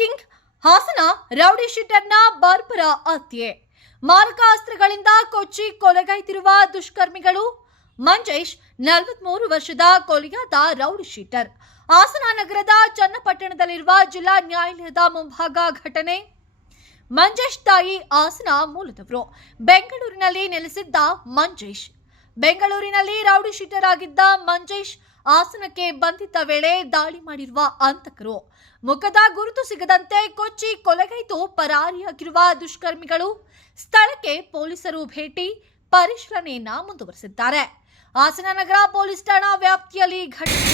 Breaking Hassan rowdy ಶೀಟರ್ನ ಬರ್ಬರ ಹತ್ಯೆ. ಮಾರಕ ಅಸ್ತ್ರಗಳಿಂದ ಕೊಚ್ಚಿ ಕೊಲೆಗೈದಿರುವ ದುಷ್ಕರ್ಮಿಗಳು. ಮಂಜೇಶ್ 43 ವರ್ಷದ ಕೊಲೆಯಾದ ರೌಡಿ ಶೀಟರ್. ಹಾಸನ ನಗರದ ಚನ್ನಪಟ್ಟಣದಲ್ಲಿರುವ ಜಿಲ್ಲಾ ನ್ಯಾಯಾಲಯದ ಮುಂಭಾಗ ಘಟನೆ. ಮಂಜೇಶ್ ತಾಯಿ ಹಾಸನ ಮೂಲದವರು. ಬೆಂಗಳೂರಿನಲ್ಲಿ ನೆಲೆಸಿದ್ದ ಮಂಜೇಶ್. ಬೆಂಗಳೂರಿನಲ್ಲಿ ರೌಡಿ ಶೀಟರ್ ಆಗಿದ್ದ ಮಂಜೇಶ್ ಹಾಸನಕ್ಕೆ ಬಂದಿದ್ದ ವೇಳೆ ದಾಳಿ ಮಾಡಿರುವ ಹಂತಕರು. ಮುಖದ ಗುರುತು ಸಿಗದಂತೆ ಕೊಚ್ಚಿ ಕೊಲೆಗೈದು ಪರಾರಿಯಾಗಿರುವ ದುಷ್ಕರ್ಮಿಗಳು. ಸ್ಥಳಕ್ಕೆ ಪೊಲೀಸರು ಭೇಟಿ ಪರಿಶೀಲನೆಯನ್ನ ಮುಂದುವರೆಸಿದ್ದಾರೆ. ಹಾಸನ ನಗರ ಪೊಲೀಸ್ ಠಾಣಾ ವ್ಯಾಪ್ತಿಯಲ್ಲಿ ಘಟನೆ.